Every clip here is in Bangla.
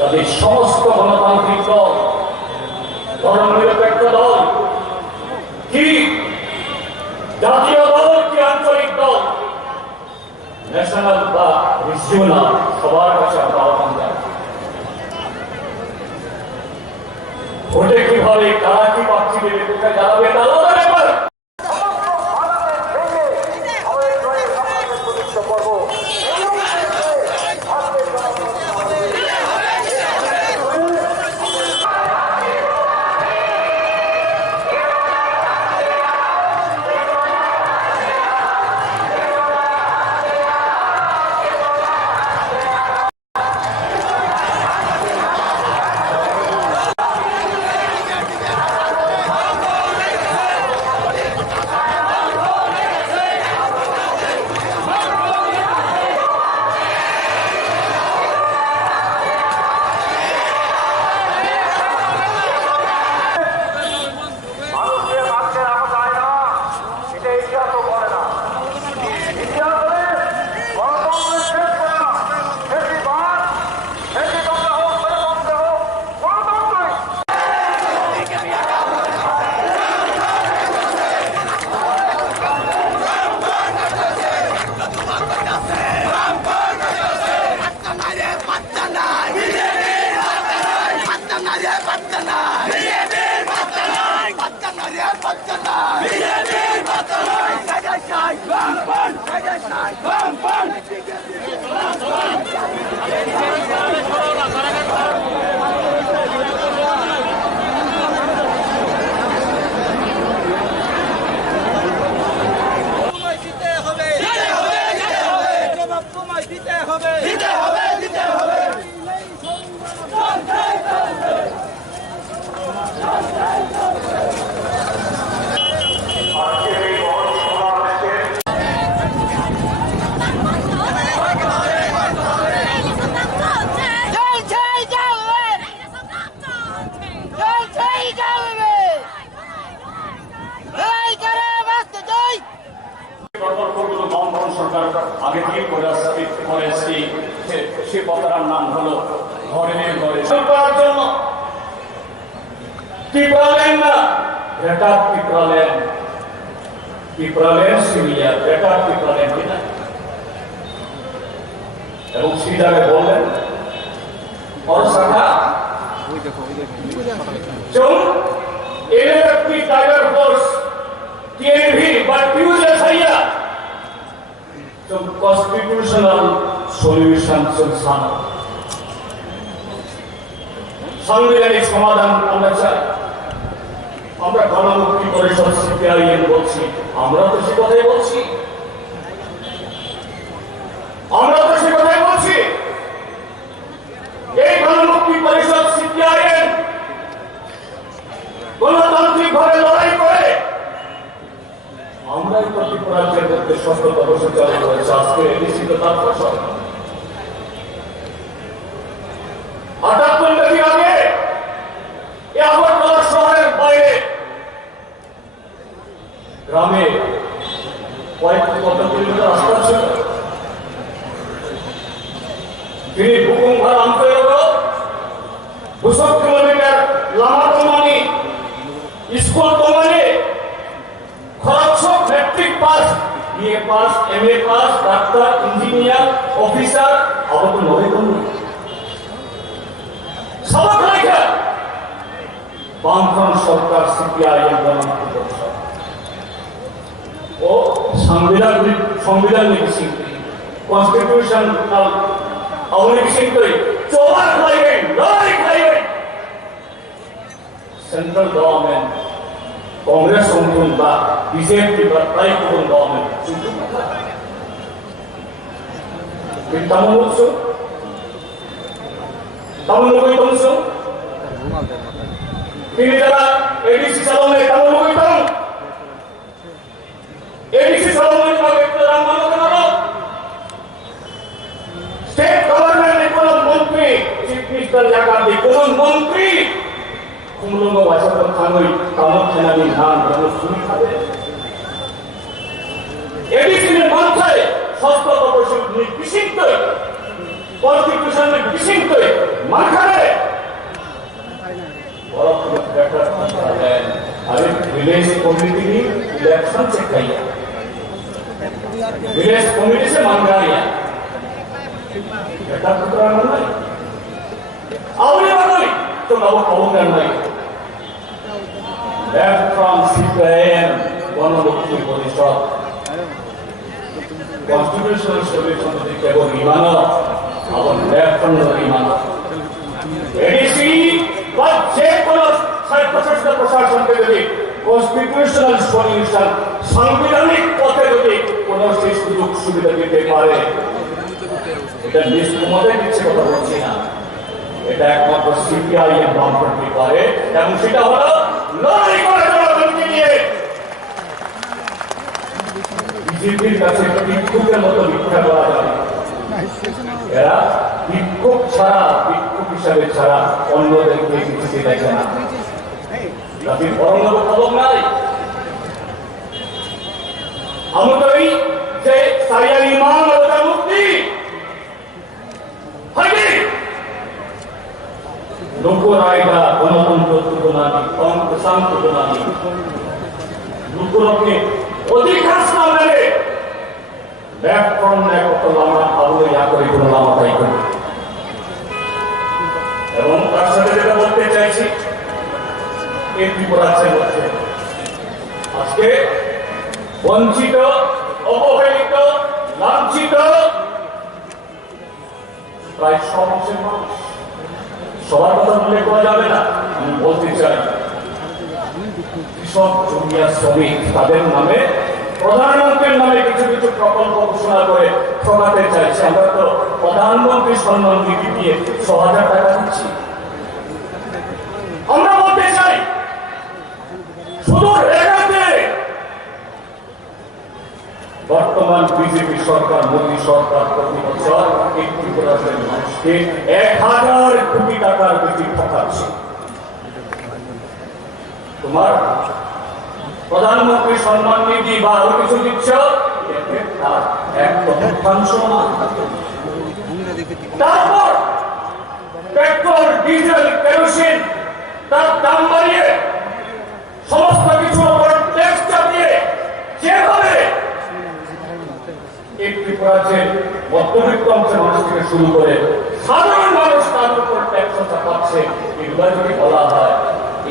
তাদের সমস্ত গণতান্ত্রিক দল, ধর্মনিরপেক্ষ দল, কি জাতীয় দল, কি আঞ্চলিক দল, ন্যাশনাল বা রিজিওনাল, সবার কাছে আমরা আহ্বান জানাই। ভোটে কিভাবে কারা কি প্রার্থী দেবে, কোথায় দাঁড়াবে, তারাও ব্যাপার। আগে থেকে করে সে কথার নাম হলো ঘরে ঘরে করার জন্য পিপড়ালেন না, বেটা পিপড়ালেন, পিপড়ালেন সিনিয়র, বেটা পিপড়ালেন কিনা। এবং সিদাকে বললেন और सखा तुम electric tiger force TNV but use as है तुम कॉन्स्टिट्यूशनल सॉल्यूशन संस्थान সাংবিধানিক সমাধান আমরা চাই। আমরা গণমুক্তি পরিষদ সিপিআইএম বলছি, আমরা তো সে কথাই বলছি, আমরা তো সে কথাই বলছি। এই গণমুক্তি পরিষদ সিপিআইএম গণতান্ত্রিক ভাবে লড়াই করে আমরাই তো ত্রিপুরাজ্যের মধ্যে ৭০ বছর চালু করেছে। আজকে নিশ্চিত তার ফসল ৭৮ বছর আগে আগরতলা শহরের বাইরে গ্রামে কত কিলোমিটার রাস্তা ছিল। তিনি ভূকম্পার অন্তর্গত ২০০ কিলোমিটার লামা কমানি স্কুল কমানি খরচ matric pass, BA pass, MA pass, doctor, engineer, officer, আবার তো নয় কমনি সবক রেখে বামফ্রন্ট সরকার সিপিআইএম ও সংবিধান শিল্পী কনস্টিটিউশনাল আওয়ামী শিল্পী চোবার খাইবেন, লড়াই খাইবেন। সেন্ট্রাল গভর্নমেন্ট কংগ্রেস সংগঠন বা বিজেপি বা ত্রাইকোণ গভর্নমেন্ট তামিল বলছো, তামিল বলছো তিনি যারা এডিসি চালনে তামিল বলতাম এডিসি চালনের রাম মানব স্টেট গভর্নমেন্ট কোন মন্ত্রী চিফ মিনিস্টার জাকাতে কোন মন্ত্রী কুমলঙ্গ ভাষাতে থাঙ্গই কামত সেনানি ধান জনশ্রী খাবে এডিসির মাথায় স্বাস্থ্য প্রশাসন নির্বিষিক্ত কনস্টিটিউশনের বিশিষ্ট মাঝখানে विलेज कम्युनिटी की इलेक्शन से कही विलेज कम्युनिटी से मांग रही है बेटा पुत्र नहीं आवली वाली तो ना वो कौन करना है left from Cpim one of the key position constitutional solution to the cable rimano our left from the rimano ADC but check for প্রশাসন প্রশাসনকে যদি কনস্টিটিউশনাল সলিউশন সাংবিধানিক পথে যদি কোন সেই সুযোগ সুবিধা দিতে পারে এটা নিশ্চিতভাবে দিচ্ছে কথা বলছি না এটা একমাত্র সিপিআইএম বামপন্থী পারে এবং সেটা হলো লড়াই করে জনগণকে নিয়ে বিজেপির কাছে বিক্ষোভের মতো বিক্ষোভ করা যাবে এরা বিক্ষোভ ছাড়া বিক্ষোভ হিসাবে ছাড়া অন্যদেরকে কিছু দেখে না tapi orang nak tolong naik. Amu tadi, saya imam atau mufti. Hari, Luku raida, penonton tu nani, Thung kesang tu nani. Luku ni, odikas nama ni. Left from left atau lama, awu yang kau ikut lama tak ikut. Ebon tak sedar kita boleh cakap. আজকে বঞ্চিত অবহেলিত লাঞ্ছিত প্রায় সমাজের মানুষ সবার কথা উল্লেখ করা যাবে না আমি বলতে চাই কৃষক জমিয়া শ্রমিক তাদের নামে প্রধানমন্ত্রীর নামে কিছু কিছু প্রকল্প ঘোষণা করে ঠকাতে চাইছে আমরা তো প্রধানমন্ত্রী সম্মান নিধি দিয়ে ৬০০০ টাকা দিচ্ছি আমরা বলতে চাই বর্তমান বিজেপি সরকার মোদী সরকার প্রতি বছর একটি রাজ্যের মানুষকে ১০০০ কোটি টাকার বেশি ঠকাচ্ছে তোমার প্রধানমন্ত্রী সম্মান নিধি বা আরো কিছু দিচ্ছ তার ১/৫ না তারপর পেট্রোল ডিজেল কেরোসিন তার দাম বাড়িয়ে সমস্ত কিছুর উপর ট্যাক্স চাপিয়ে যেভাবে এই ত্রিপুরার মধ্যবিত্ত অংশের মানুষ থেকে শুরু করে সাধারণ মানুষ তার উপর ট্যাক্স চাপাচ্ছে এগুলো যদি বলা হয়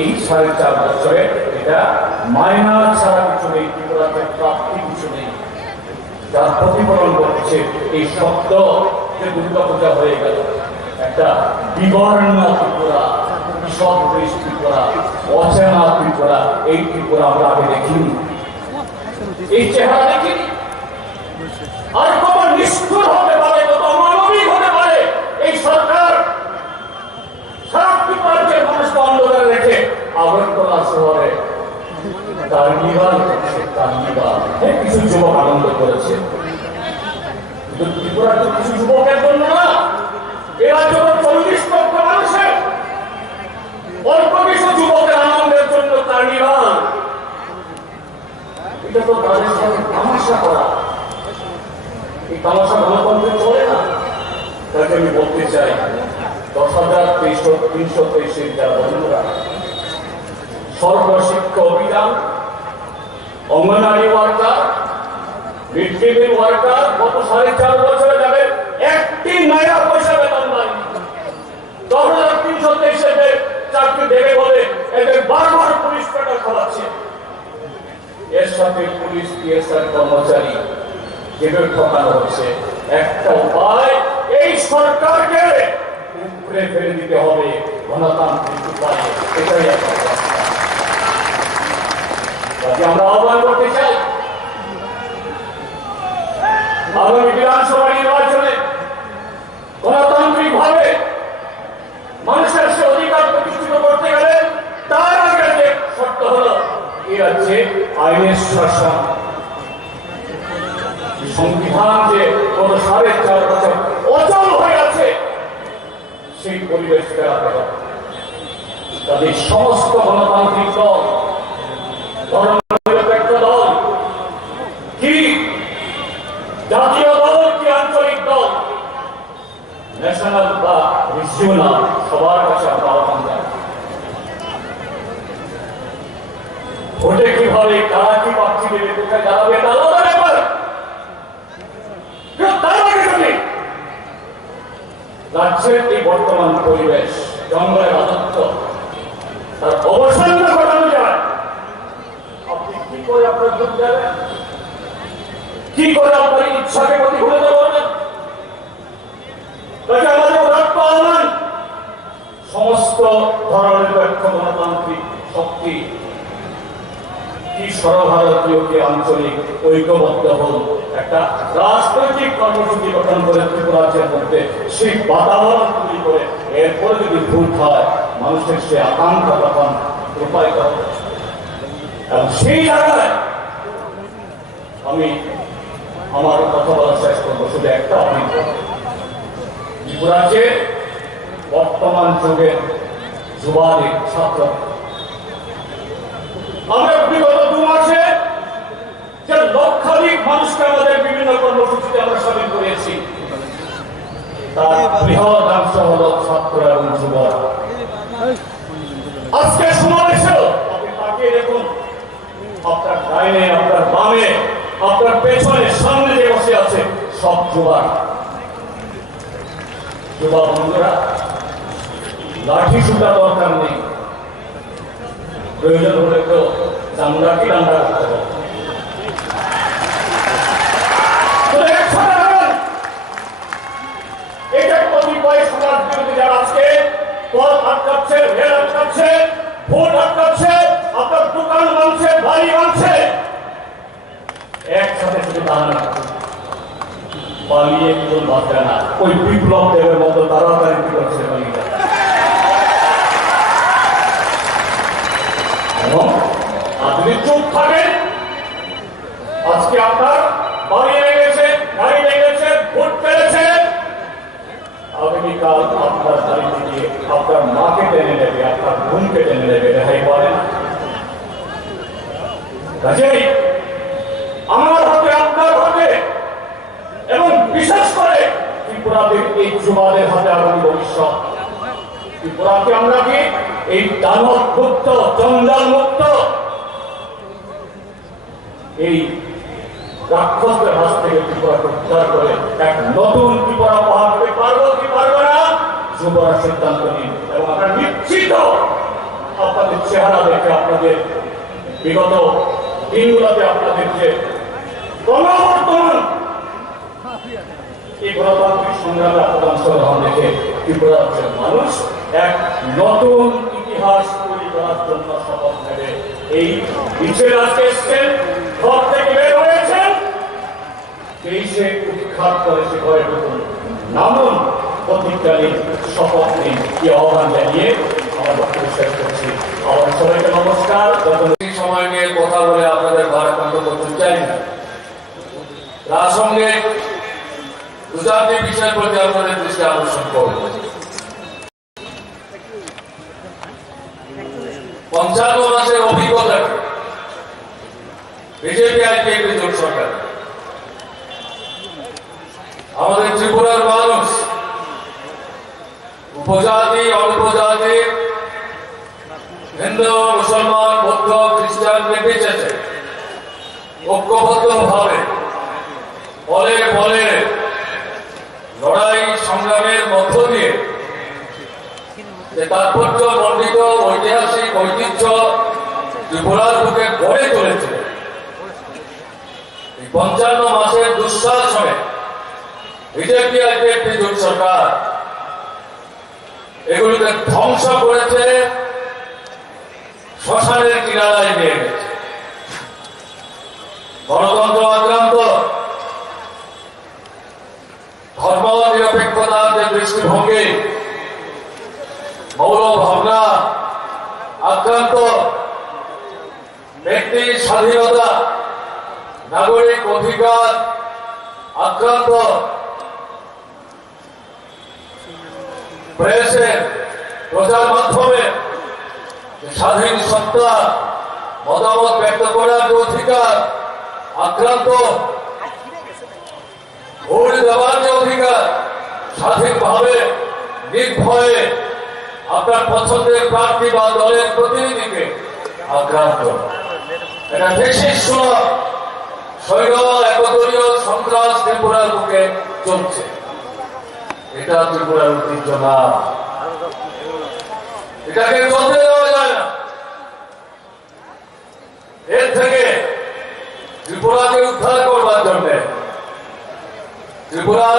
এই ৪.৫ বছরে এটা মাইনাস ছাড়া কিছু নেই ত্রিপুরাতে প্রাপ্তি কিছু নেই যার প্রতিফলন করছে এই শব্দ যে দুর্গাপূজা হয়ে গেল একটা বিবর্ণ ত্রিপুরা সব ত্রিপুরা অচেনা ত্রিপুরা এই ত্রিপুরা আমরা আগে দেখিনি এই চেহারা দেখিনি আর কত নিষ্ঠুর হতে পারে কত অমানবিক হতে পারে এই সরকার সারা ত্রিপুরার মানুষকে অন্ধকারে রেখে আগরতলা শহরে কার্নিভাল করছে কার্নিভাল কিছু যুবক আনন্দ করেছে কিন্তু ত্রিপুরার তো কিছু যুবকের জন্য না এরা যখন ৪০ লক্ষ মানুষের অল্প কিছু যুবকের আনন্দের জন্য কার্নিভাল এটা তো তাদের সাথে তামাশা করা এই তামাশা গণতন্ত্রে চলে না তাকে আমি বলতে চাই ১০,৩২৩ যারা বন্ধুরা Sarva Shiksha Abhiyan anganwadi worker mid day meal worker গত ৪.৫ বছরে যাবে একটি নয়া পয়সা বেতন নাই ১০,৩২৩ চাকরি দেবে বলে এদের বারবার পুলিশ পেটার খাওয়াচ্ছে এর সাথে পুলিশ পিএসআর কর্মচারী যেভাবে ঠকানো হচ্ছে একটা উপায় এই সরকারকে উপরে ফেলে দিতে হবে গণতান্ত্রিক উপায়ে এটাই আমরা আহ্বান করতে চাই আগামী বিধানসভা নির্বাচনে গণতান্ত্রিক ভাবে মানুষের সে অধিকার প্রতিষ্ঠিত করতে গেলে তার আগে যে শর্ত হলো এই রাজ্যে আইনের শাসন সংবিধান যে গত ৪.৫ বছর অচল হয়ে আছে সেই পরিবেশ ফেরাতে হবে তাদের সমস্ত গণতান্ত্রিক দল ধর্মনিরপেক্ষ দল কি জাতীয় দল কি আঞ্চলিক দল রিসিও না, সবার কাছে আমরা আহ্বান জানাই। ভোটে কিভাবে কারা কি প্রার্থী দেবে, কোথায় দাঁড়াবে, এটা আলাদা ব্যাপার। রাজ্যের এই বর্তমান পরিবেশ, জঙ্গলের রাজত্ব, তার অবসান ঘটানো যায়। আপনি কি করে আপনার ভোট যাবেন? কি করে আপনার ইচ্ছাকে প্রতিফলিত করবেন? সমস্ত ধরনের ব্যর্থ গণতান্ত্রিক শক্তি কি সর্বভারতীয় কি আঞ্চলিক ঐক্যবদ্ধ হল একটা রাজনৈতিক কর্মসূচি গঠন করে ত্রিপুরাজ্যের মধ্যে সেই বাতাবরণ তৈরি করে এরপরে যদি ভুল হয় মানুষের সে আকাঙ্ক্ষা তখন রূপায়িত হবে। এবং সেই জায়গায় আমি আমার কথা বলা শেষ করবো শুধু একটা অভিজ্ঞতা। ত্রিপুরাজ্যে বর্তমান যুগের যুবাদের ছাত্র আমরা বিগত 2 মাসে যে লক্ষাধিক মানুষকে আমাদের বিভিন্ন কর্মসূচিতে আমরা সামিল করেছি, তার বৃহৎ অংশ হল ছাত্র এবং যুবক। আজকে সমাবেশেও আপনি তাকিয়ে দেখুন, আপনার ডাইনে, আপনার বামে, আপনার পেছনে, সামনে যে বসে আছে সব যুবা। যুবা বন্ধুরা, লাঠি সুতা দরকার নেই, প্রয়োজন হলে তো চামড়াকে ডান্ডা রাখতে হবে। এটা কতিপয় সমাজ বিরোধী যারা আজকে পথ আটকাচ্ছে, রেল আটকাচ্ছে, ভোট আটকাচ্ছে, আপনার দোকান ভাঙছে, বাড়ি ভাঙছে, একসাথে শুধু দাঁড়ানো পালিয়ে কেউ বাঁচবে না। ওই বিপ্লব দেবের মতো তাড়াতাড়ি কি করছে পালিয়ে যায়। এবং আপনি চুপ থাকেন, আজকে আপনার বাড়ি লেগেছে, গাড়ি লেগেছে, ভোট পেরেছে, আগামীকাল আপনার বাড়ি থেকে আপনার মাকে টেনে নেবে, আপনার বোনকে টেনে নেবে, রেহাই পাবে না। কাজেই আমার হাতে, আপনার হাতে এবং বিশেষ করে ত্রিপুরাদের এই যুবাদের হাতে আগামী ভবিষ্যৎ। ত্রিপুরাকে আমরা কি এই দানব মুক্ত, জঞ্জাল মুক্ত, এই রাক্ষসদের হাত থেকে ত্রিপুরাকে উদ্ধার করে এক নতুন ত্রিপুরা পাহাড় করতে পারবো কি পারবো না, যুবরা সিদ্ধান্ত নিন। এবং আমরা নিশ্চিত আপনাদের চেহারা দেখে, আপনাদের বিগত দিনগুলোতে আপনাদের যে ক্রমবর্ধমান এই গণতান্ত্রিক সংগ্রামে আপনার অংশগ্রহণ দেখে ত্রিপুরা রাজ্যের মানুষ এক নতুন ইতিহাস তৈরি করার জন্য শপথ নেবে। এই মিছিল আজকে এসছেন, ঘর থেকে বের হয়েছেন, এই সে উৎখাত করে সে ঘরে ঢুকুন, নামুন, প্রতিজ্ঞানী শপথ নিন, কি আহ্বান জানিয়ে আমার বক্তব্য শেষ করছি। আমার সবাইকে নমস্কার। সময় নিয়ে কথা বলে আপনাদের ভারাক্রান্ত করতে চাই না। প্রাসঙ্গিক দুটি বিষয়ের প্রতি আপনাদের দৃষ্টি আকর্ষণ করব। 55 মাসের অভিজ্ঞতা বিজেপি আইপিএফ জোট সরকার, আমাদের ত্রিপুরার মানুষ উপজাতি, অনুপজাতি, হিন্দু, মুসলমান, বৌদ্ধ, খ্রিস্টান নির্বিশেষে ঐক্যবদ্ধ ভাবে বলে বলে লড়াই সংগ্রামের মধ্য দিয়ে যে তাৎপর্য মণ্ডিত ঐতিহাসিক ঐতিহ্য ত্রিপুরার বুকে গড়ে তুলেছে, এই 55 মাসের দুঃশাসনে বিজেপি আইপিএফ জোট সরকার এগুলিকে ধ্বংস করেছে, শ্মশানের কিনারায় নিয়ে গেছে। গণতন্ত্র আক্রান্ত, ধর্ম নিরপেক্ষতার যে দৃষ্টিভঙ্গি, মৌল ভাবনা আক্রান্ত, ব্যক্তি স্বাধীনতা, নাগরিক অধিকার আক্রান্ত, প্রেসের প্রচার মাধ্যমে স্বাধীন সত্তা, মতামত ব্যক্ত করার যে অধিকার আক্রান্ত, ভোট দেওয়ার যে অধিকার, স্বাধীনভাবে নির্ভয়ে আপনার পছন্দের প্রার্থী বা দলের প্রতিনিধিকে আক্রান্ত। এটা ফেসিস্ট স্বৈর একদলীয় সন্ত্রাস ত্রিপুরার বুকে চলছে। এটা ত্রিপুরার ঐতিহ্য না, এটাকে চলতে দেওয়া যায় না। এর থেকে ত্রিপুরাকে উদ্ধার করবার জন্য ত্রিপুরার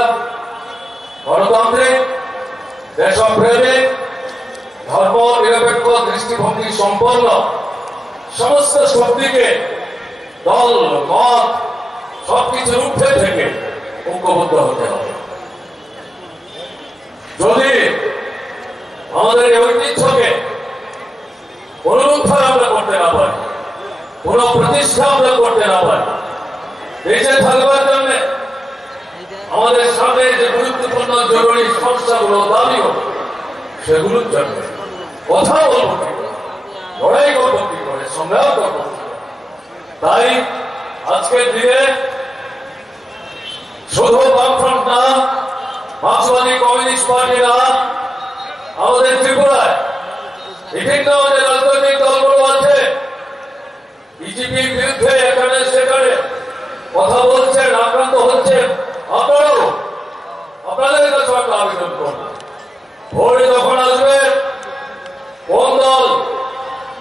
গণতান্ত্রিক দেশপ্রেমিক ধর্ম নিরপেক্ষ দৃষ্টিভঙ্গি সম্পন্ন সমস্ত শক্তিকে দল মত সবকিছুর ঊর্ধ্বে থেকে ঐক্যবদ্ধ হতে হবে। যদি আমাদের এই ঐতিহ্যকে পুনরুদ্ধার আমরা করতে না পারি, পুনঃপ্রতিষ্ঠা আমরা করতে না পারি, বেঁচে থাকবার জন্য আমাদের সামনে যে গুরুত্বপূর্ণ জরুরি সমস্যাগুলো দাবিগুলো সেগুলোর জন্য কথা বলবো কি করে, লড়াই করবো কি করে, সংগ্রাম করবো কি করে। তাই আজকের দিনে শুধু বামফ্রন্ট না, মার্ক্সবাদী কমিউনিস্ট পার্টি না, আমাদের ত্রিপুরায় বিভিন্ন